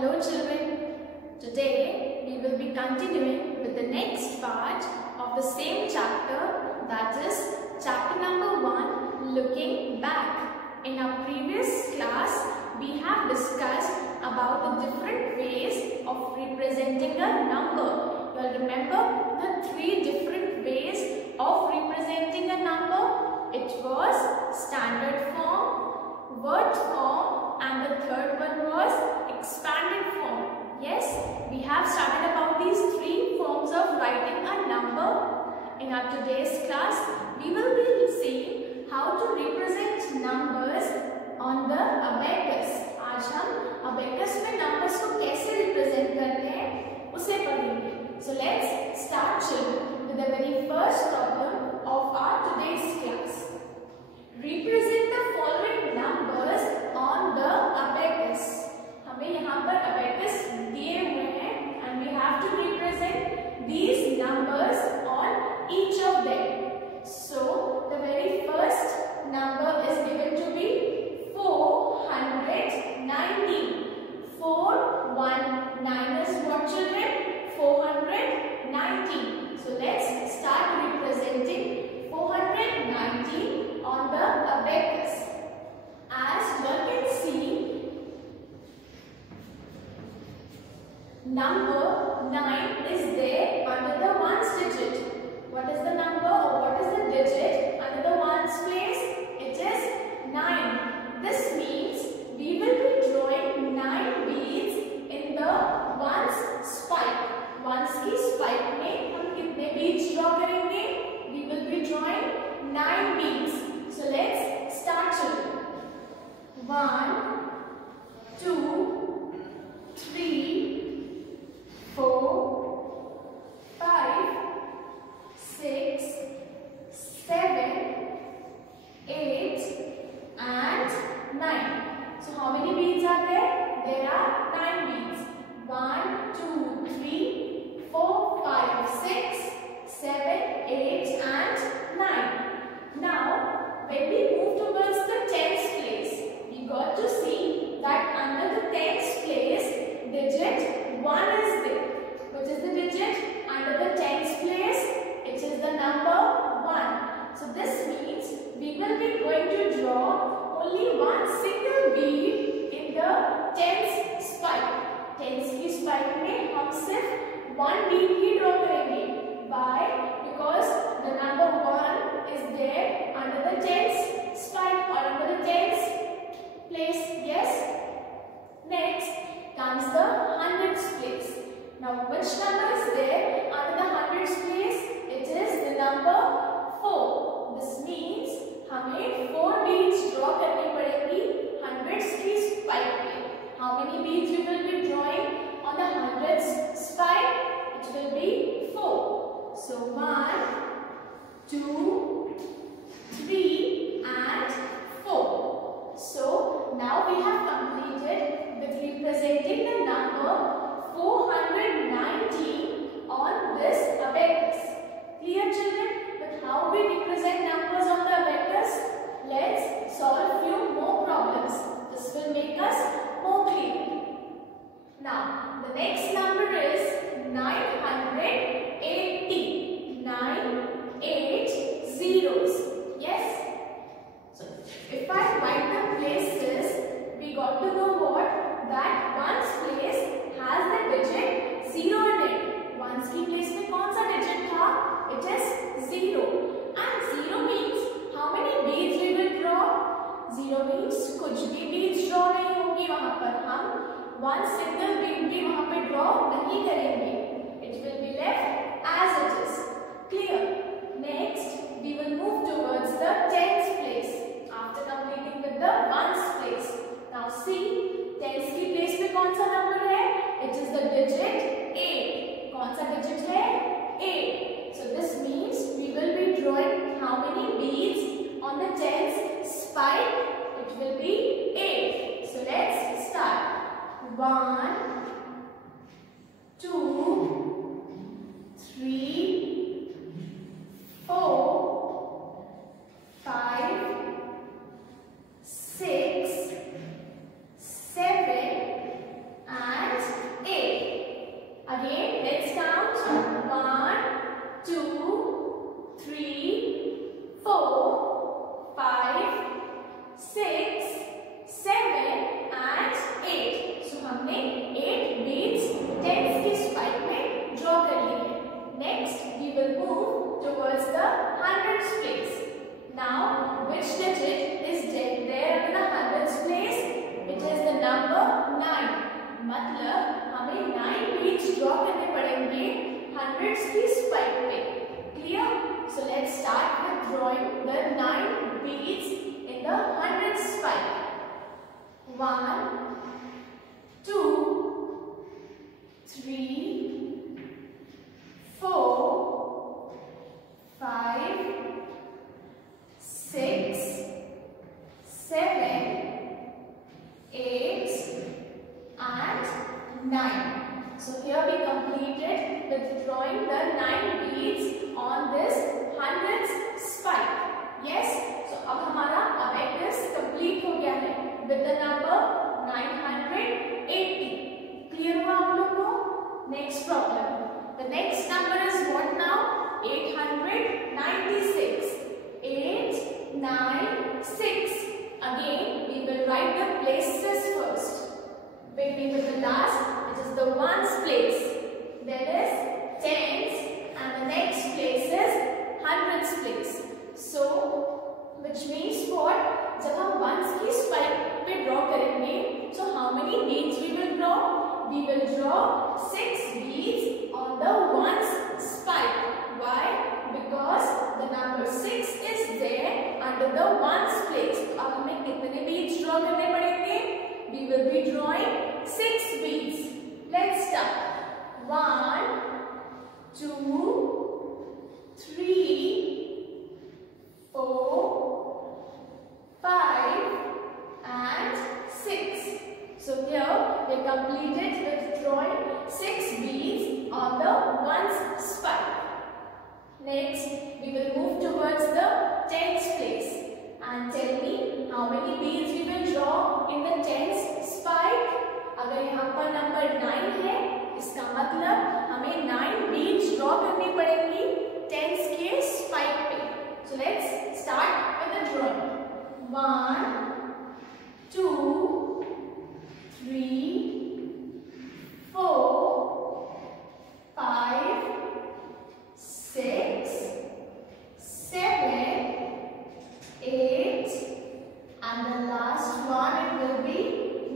Hello children, today we will be continuing with the next part of the same chapter, that is chapter number 1, looking back. In our previous class, we have discussed about the different ways of representing a number. You will remember the 3 different ways of representing a number. It was standard form, word form, and the third one was expanded form. Yes, we have started about these 3 forms of writing a number. In our today's class, we will be seeing how to represent numbers on the abacus. आज हम abacus में numbers को कैसे represent करते हैं उसे पढ़ेंगे. So let's start children with the very first problem of our today's class. Represent the following numbers on the abacus. हमें यहाँ पर abacus दिए हुए हैं and we have to represent these numbers on each of them. So the very first number is given to be 490. 4, 1, 9 is what children? 490. So let's start representing 490 on the abacus. As you can see, number 9 is there under the ones digit. What is the number or what is the digit under the ones place? It is 9. This means we will be drawing 9 beads in the ones spike. Ones की spike में हम कितने beads draw करेंगे? We will be drawing 9 beads. So let's start children. 1, 2, 3, 4, 5, 6, 7, 8 and 9. So how many beads are there? There are 9 beads. 1, 2, 3, 4, 5, 6, 7, 8 and 9. Now when we move towards the 10th place, we got to see that under the 10th place digit 1 is there. Which is the digit under the 10th place? It is the number 1. So this means we will be going to draw only one single bead in the 10th spike. 10th की spike में हम सिर्फ 1 bead ही draw करेंगे. Why? Because the number 1 is there under the 10th spike or under the 10th place. Yes. Next comes the 100th place. Now which number is there under the 100th place? It is the number 4. This means हमें 4 beads draw करनी पड़ेगी 100th की spike पे. How many beads we will be drawing on the 100th spike? It will be 4. So 1, 2, 3 and 4. So now we have completed with representing the number 490 on this abacus. Clear children? But how we represent numbers on the abacus? Let's solve few more problems. This will make us more clear. Now the next number is 980. 9, 8 zeros. Yes. So if I write the places, we got to know what? That ones place has the digit 0 in it. Ones की place में कौन सा digit था? It is 0. And 0 means how many beads we will draw? 0 means कुछ भी beads draw नहीं होंगी वहाँ पर. हम one single bead भी वहाँ पे draw नहीं करेंगे. It will be left as it is. Clear? Next, we will move towards the 10th place after completing with the ones place. Now see, 10th की place में कौन सा number है? It is the digit 8. कौन सा digit है? 8. So this means we will be drawing how many beads on the 10th spike? It will be 8. So let's start. 1, 2, 3, 4, 5, 6, 7 and we will move towards the hundreds place. Now, which digit is there under the hundreds place? It is the number 9. मतलब हमें 9 beads draw करने पड़ेंगे hundreds की spike पे. Clear? So let's start with drawing the 9 beads in the hundreds spike. 1, 2, 3, 4, 5, 6, 7, 8 and 9. So here we completed with drawing the 9 beads on this hundreds spike. Yes? So अब हमारा abacus complete हो गया है with the number 980. Clear हुआ आप लोग को? Next problem. The next number is what now? 896. 8, 9, 6. Again, we will write the places first. Beginning with the last, it is the ones place. There is tens, and the next place is hundreds place. So, which means what? जब हम ones की spike पे draw करेंगे, so how many beads we will draw? We will draw 6 beads on the ones spike. Why? Because the number 6 is there under the ones place. तो अब हमें कितने beads draw करने पड़ेंगे? We will be drawing 6 beads. Let's start. 1, 2, 3, 4, 5 and 6. So here we completed with drawing 6 beads on the ones spike. Next, we will move towards the tens place. And tell me how many beads we will draw in the tens spike. अगर यहाँ पर number 9 है, इसका मतलब हमें 9 beads draw करनी पड़ेंगी tens के spike पे. So let's start with the drawing. 1, 2, 3, 4, 5, 6, 7, 8, and the last one it will be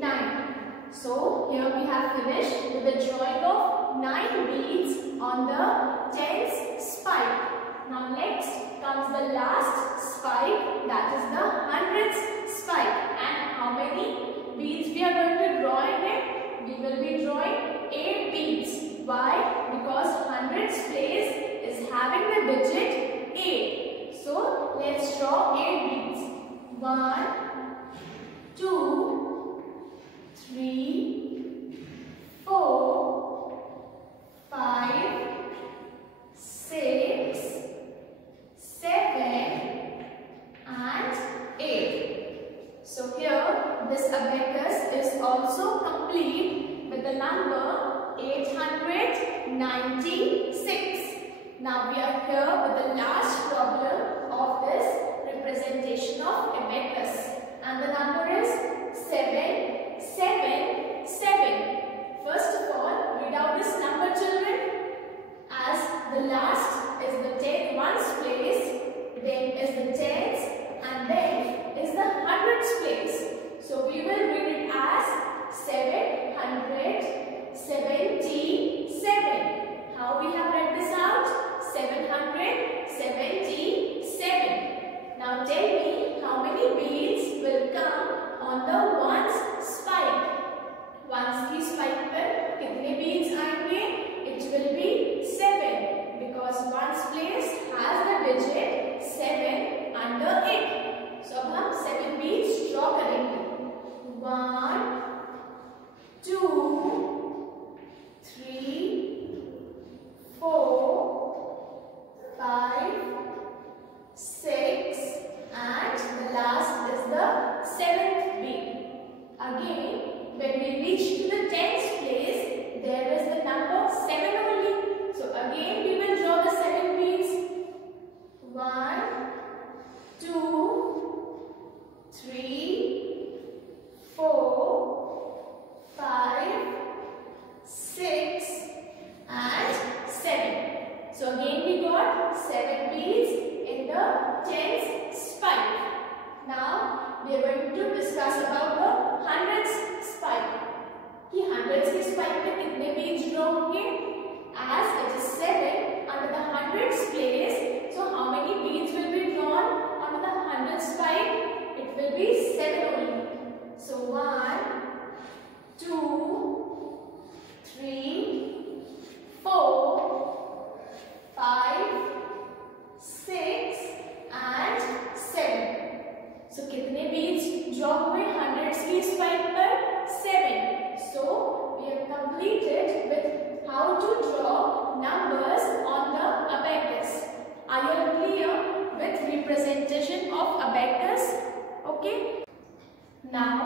9. So here we have finished with the drawing of 9 beads on the tens spike. Now next comes the last spike, that is the hundreds spike. And how many beads we are going to draw in it? We will be drawing 8 beads. Why? Because hundreds place is having the digit 8. So let's draw 8 beads. 1, 2, 3, 4, 5, 6, 7 and 8. So here this abacus is also complete with the number 896. Now we are here with the last problem of this representation of abacus, and the number is 7, 7, 7. First of all, read out this number, children. As the last is the ones place, then is the tens, and then is the hundreds place. So we will read it as 777. How we have read this out? 777. Now tell me how many beads will come on the ones spike. Ones की spike पर कितने beads आएंगे? It will be 7 because ones place has the digit 7 under it. So अब हम 7 beads draw करेंगे. 1, 2, 3, 4, 5, 6, and the last is the 7th bead. Again, when we reach to the 10th place, there is the number 7 only. So again we will draw the 7 beads. 1, 2, 3, 4, 5, 6 and 7. So again we go got 7 beads in the tens spike. Now we are going to discuss about the hundreds spike. कि hundreds के spike में कितने beads draw होंगे? As it is 7 under the hundreds place, so how many beads will be drawn under the hundreds spike? It will be 7 only. So 1, 2, 3, 4, 5, 6 and 7. So कितने beads draw हुए hundreds की spike पर? 7. So we have completed with how to draw numbers on the abacus. Are you clear with representation of abacus? Okay. Now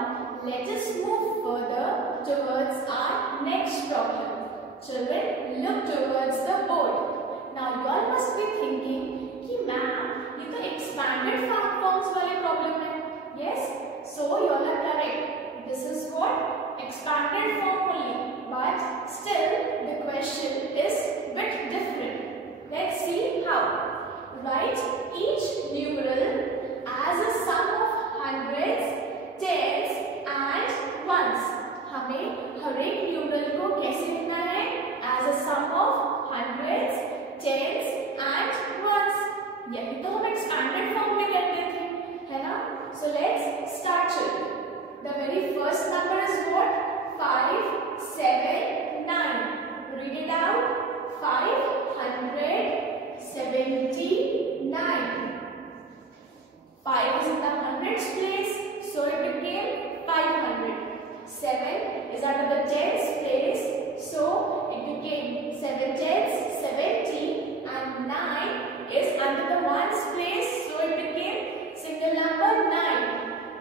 let us move further towards our next problem. Children, look towards the board. Now you all must be thinking कि ma'am ये तो expanded forms वाले problem है. Yes, so you all are correct. This is what expanded form only, but still the question is bit different. Let's see how. Write each numeral as a sum of hundreds, tens and ones. हमें हर एक numeral को कैसे लिखना है? As a sum of hundreds, tens and ones. यही तो हम expanded form में करते थे, है ना? So let's start children. The very first number is what? 5, 7, 9. Read it out. 579. 5 is in the hundreds place, so it became 500. 7 is under the tens place, so it became 7 tens, 70. And 9 is under the ones place, so it became single number 9.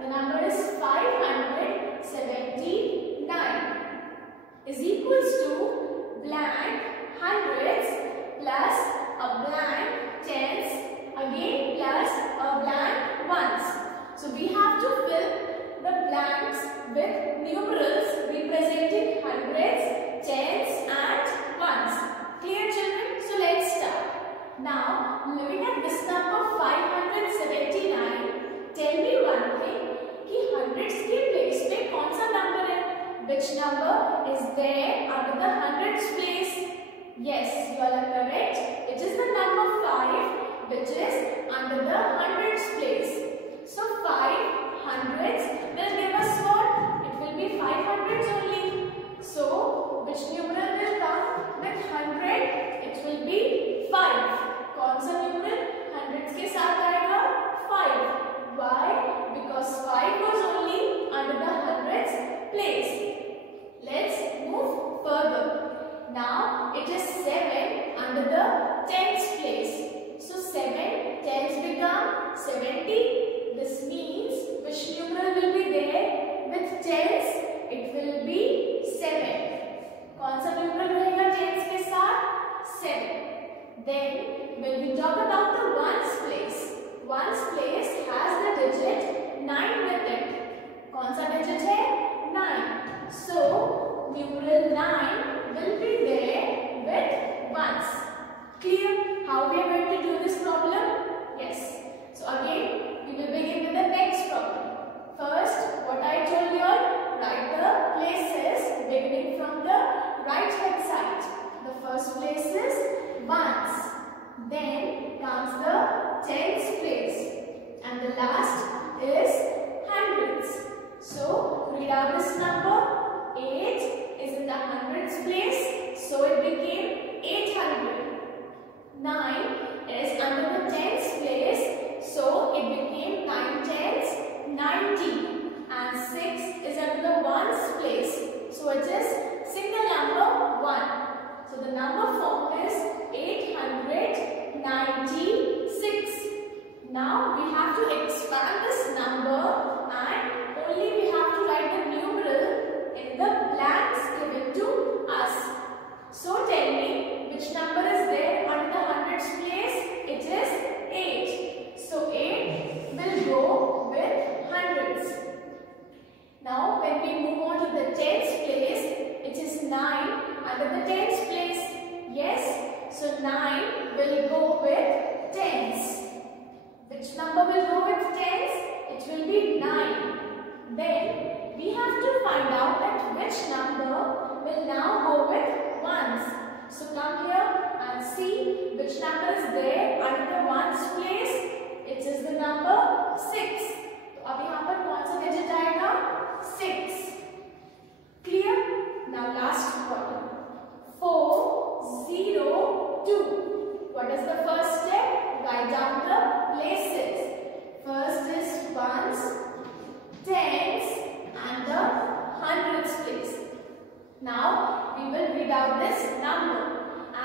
The number is 579 is equals to blank hundreds plus a blank tens again plus a blank ones. So we have to fill the blanks with numerals representing hundreds, tens and ones. Clear children? So let's start. Now looking at this number 579, tell me one thing. कि hundreds के place पे कौन सा number है? Which number is there under the hundreds place? Yes, you all are correct. It is the number 5, which is under the hundreds place. So 5 hundreds will give us what? It will be 500s only. So which numeral will come with 100? It will be 5. कौन सा numeral hundreds के साथ आएगा? 5. Why? Because 5 was only under the hundreds place. Let's move further. Now it is 7 under the tens place. So 7 tens become 70. This means which numeral will be there with tens? It will be 7. कौन सा numeral रहेगा tens के साथ? 7. Then when we talk about the ones place, ones place has the digit 9 with it. कौन सा digit है? 9. So numeral 9 will be there with ones. Clear how we are going to do this problem? Yes. So again we will begin with the next problem. First, what I told you all, write the places beginning from the right hand side. The first place is ones. Then comes the tens place. And the last is hundreds. So read out this number. 8 is in the hundreds place, so it became 800. 9 is under the tens place, so it became 9 tens, 90. And 6 is under the ones place, so it is single number 1. So the number formed is 896. Now we have to expand this number and only we have to write the numeral in the blanks given to us. So tell me which number is there under the hundreds place? It is 8. So 8 will go with hundreds. Now when we move on to the tens place, it is 9 under the tens place. Yes, so 9 will go अब यहाँ पर कौन सा digit आएगा? 6. Clear? Now last problem. 4, 0, 2. What is the first step? Write down the places. First is ones, tens and the hundreds place. Now we will read out this number.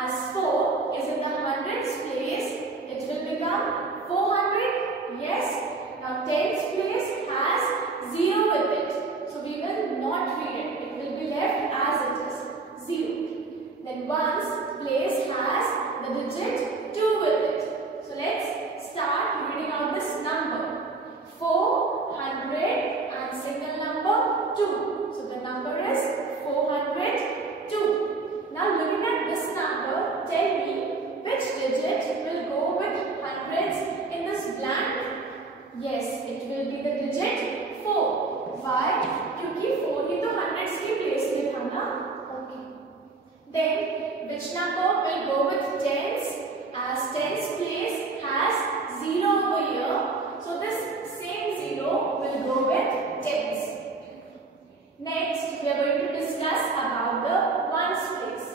As 4 is in the hundreds place, it will become 400. Yes. Now tens place has 0 with it. So we will not read it. It will be left as it is. 0. Then ones place has the digit 2 with it. So let's start reading out this number. 400 and single number 2. So the number is 402. Now looking at this number, tell me which digit will go with hundreds in this blank? Yes, it will be the digit 4. Why? क्योंकि 4 ही तो hundreds की place में था ना? Okay. Then which number will go with tens? As tens place has 0 over here, so this same 0 will go with tens. Next, we are going to discuss about the ones place.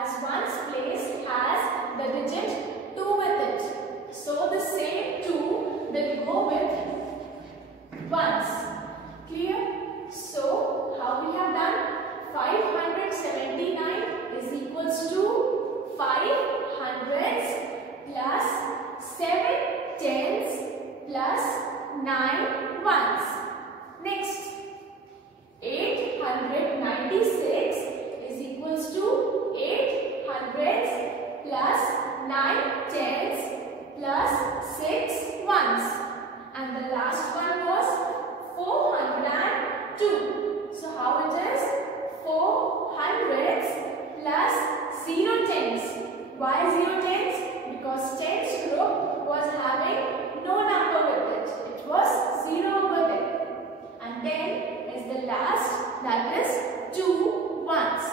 As ones place has the digit 2 with it, so the same 2 will go with ones. Clear? So, how we have done? 579 is equals to 5 hundreds plus 7 tens plus 9 ones. Next, 896 is equals to 8 hundreds plus 9 tens plus 6 ones. And the last one was 402. So how it is? 4 hundreds plus 0 tens. Why 0 tens? Because tens group was having no number with it. It was 0 over there. And then is the last, that is 2 ones.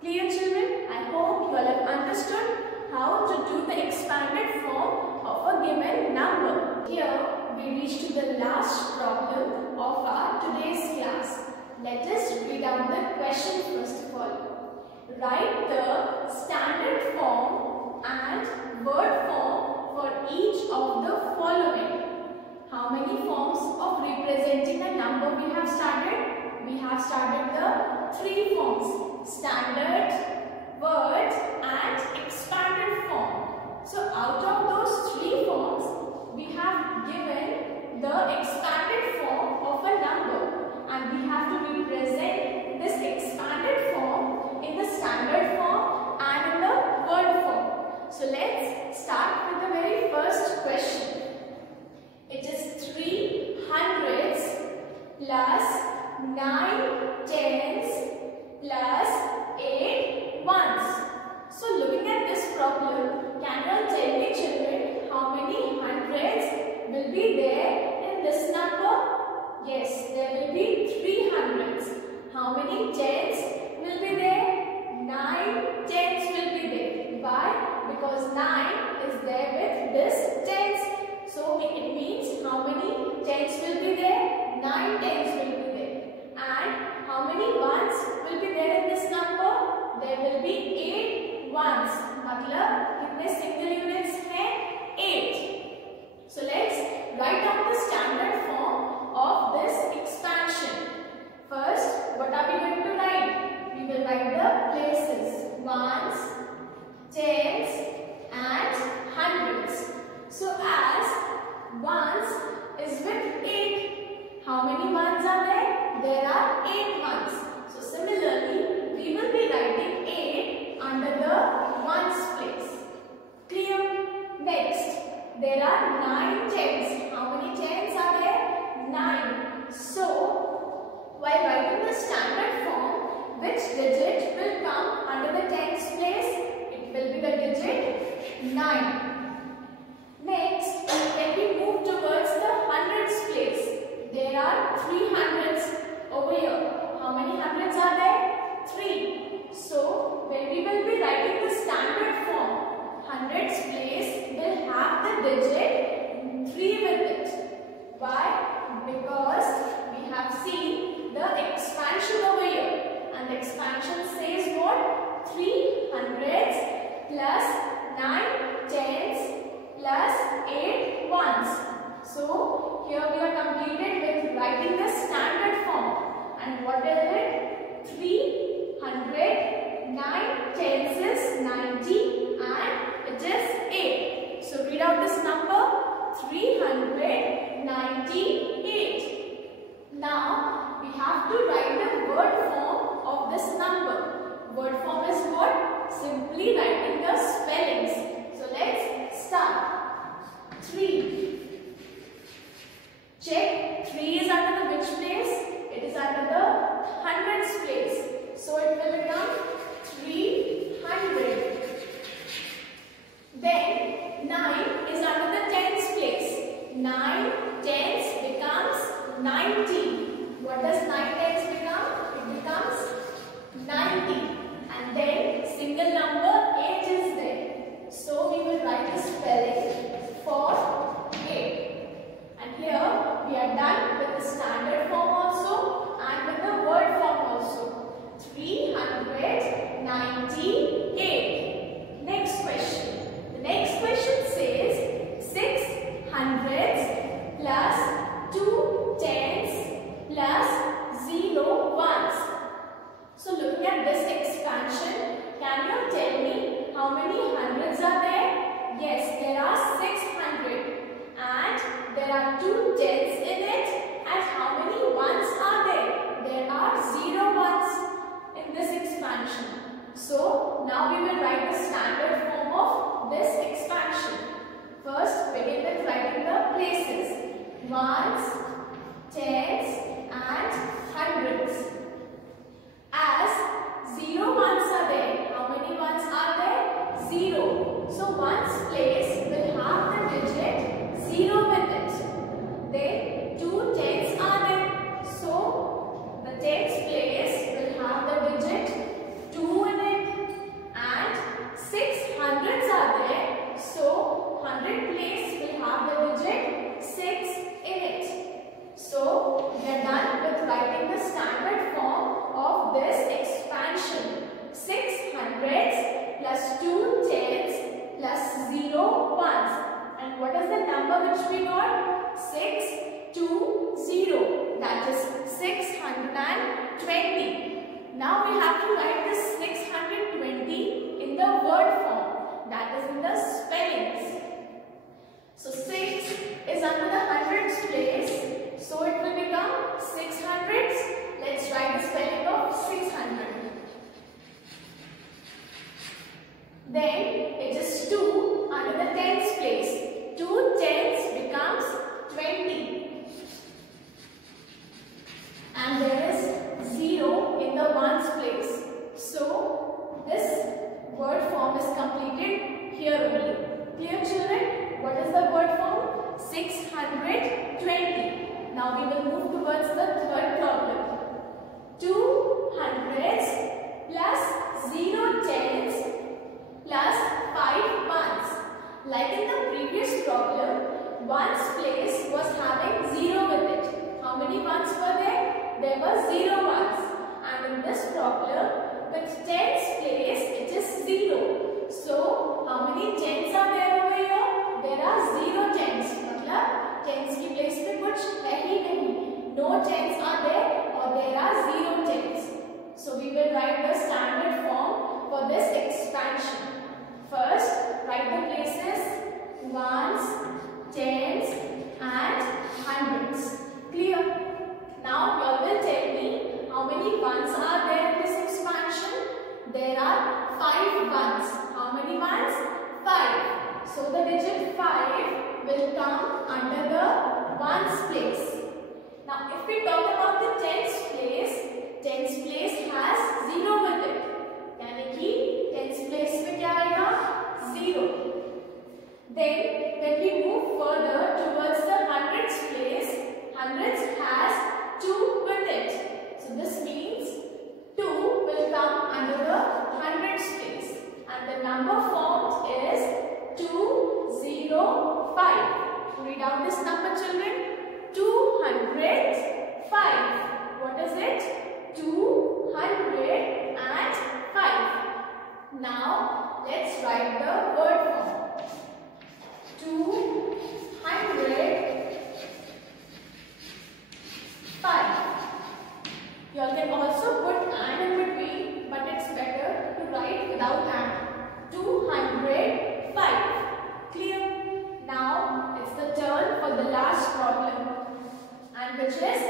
Clear, children? I hope you all have understood how to do the expanded form of a given number. Here we reach to the last problem of our today's class. Let us read out the question first of all. Write the standard form and word form for each of the following. How many forms of representing a number we have started? We have started the 3 forms: standard, word and expanded form. So out of those 3 forms, we have given the expanded form of a number, and we have to represent this expanded form in the standard form and in the word form. So let's start with the very first question. It is 3 hundreds plus 9 tens plus 8 ones. So looking at this problem, can you all tell me, children, how many hundreds will be there in this number? Yes, there will be 3 hundreds. How many tens will be there? 9 tens will be there. Why? Because 9 is there with this tens. So it means how many tens will be there? 9 tens will be there. And how many ones will be there in this number? There will be 8 ones. मतलब कितने single units हैं? 8. So let's write down the standard form of this expansion. First, what are we going to write? We will write the places: ones, tens and hundreds. So as ones is with 8. How many ones are there? There are 8 ones. So similarly, we will be writing 8 under the ones place. Clear? Next, there are 9 tens. How many tens are there? 9. So, while writing the standard form, which digit will come under the tens place? It will be the digit 9. Next, when we move towards the hundreds place, there are 3 hundreds over here. How many hundreds are there? 3. So, when we will be writing the standard form, hundreds place will have the digit 3 with it. Why? the expansion says what? 3 hundreds plus 9 tens plus 8 ones. So here we are completed with writing the standard form. And what is it? 300, 9 tens is 90 and it is 8. So read out this number, 398. Now we have to write the word form of this number. Word form is what? Simply writing the spellings. So let's start. 3. Check, 3 is under the which place? It is under the hundreds place. So it will become 300. Then 9 is under the tens place. 9 tens becomes 90. What does 9 tens become? It becomes 90. And then single number 8 is there. So we will write the spelling for 8. And here we are done with the standard form also and with the word form also. 398. Next question. The next question says 6 hundreds plus 2 tens plus 0 ones. So looking at this expansion, can you tell me how many hundreds are there? Yes, there are 600 and there are 2 tens in it. And how many ones are there? There are 0 ones in this expansion. So now we will write the standard form of this expansion. First, begin with writing the places. Ones, tens and hundreds. As 0 ones are there, how many ones are there? 0. So ones place will have the digit 0 with it. Then 2 tens are there. So the tens place will have the digit 2 in it. And 6 hundreds are there. So 100 place will have the digit 6 in it. So we are done with writing the standard form of this expansion. 6 hundreds plus 2 tens plus 0 ones. And what is the number which we got? 620. That is 620. Now we have to write this 620 in the word form. That is in the spellings. So 6 is under the hundreds place. So it will become 600s. Let's write the spelling of 600. Then it is 2 under the tens place. 2 tens becomes 20. And there is 0 in the ones place. So this word form is completed here only. Clear children? What is the word form? 620. Now we will move towards the third problem. 2 hundreds plus 0 tens plus 5 ones. Like in the previous problem, ones place was having 0 with it. How many ones were there? There were 0 ones. And in this problem, with tens place, it is 0. So, how many tens are there over here? There are 0 tens. मतलब tens की place पे कुछ है ही नहीं. No tens are there or there are 0 tens. So, we will write the standard form for this expansion. First, write the places ones, tens and hundreds. Clear? Now, you will tell me how many ones are there in this expansion? There are 5 ones. How many ones? 5. So, the digit 5 will come under the ones place. Now, if we talk about the tens place has 0 with it. यानी कि tens place में क्या आएगा? 0. Then, when we move further towards the hundreds place, hundreds has 2 with it. So, this means 2 will come under the hundreds place. And the number formed is 205. Read out this number, children. 205. What is it? 205. 205. Now let's write the word form. 205. You all can also put and in between, but it's better to write without and. 205. Clear? Now it's the turn for the last problem, and which is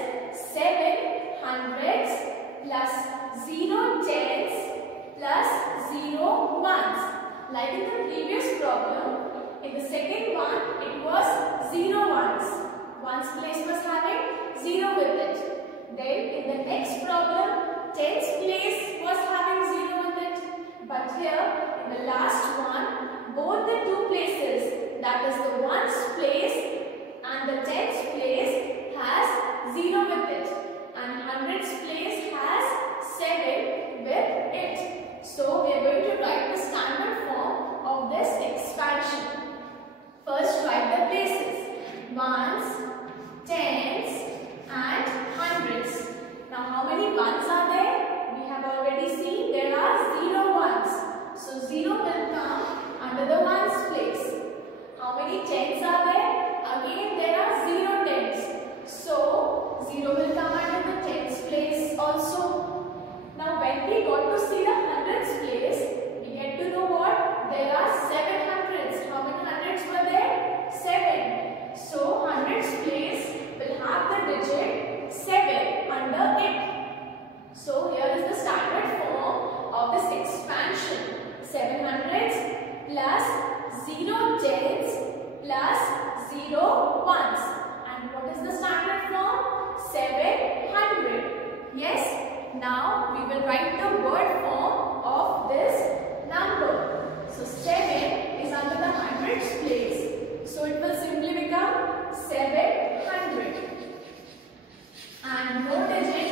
7 hundreds plus 0 tens plus 0 ones. Like in the previous problem, in the second one it was 0 ones. Ones place was having 0 with it. Then in the next problem, tens place was having 0 with it. But here in the last one, both the two places, that is the ones place and the tens place, has 0 with it, and hundreds place has 7 with it. So we are going to write the standard form of this expansion. First write the places: ones, tens and hundreds. Now how many ones are there? We have already seen there are 0 ones. So 0 will come under the ones place. How many tens are there? Again there are 0 tens. So 0 will come under the tens place also. Now when we got to see the hundreds place, we get to know what? There are 7 hundreds. How many hundreds were there? 7. So hundreds place will have the digit 7 under it. So here is the standard form of this expansion. 7 hundreds plus 0 tens plus 0 ones. And what is the standard form? 700. Yes? Now we will write the word form of this number. So 7 is under the hundreds place. So it will simply become 700. And no digit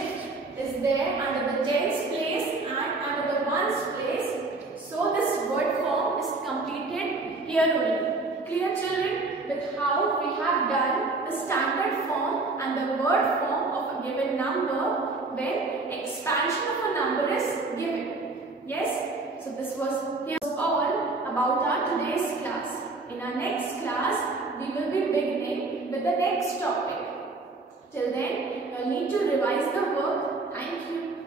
is there under the tens place and under the ones place. So this word form is completed here only. Clear, children, with how we have done the standard form and the word form of a given number when expansion of a number is given. Yes? So this was all about our today's class. In our next class, we will be beginning with the next topic. Till then, you will need to revise the work. Thank you.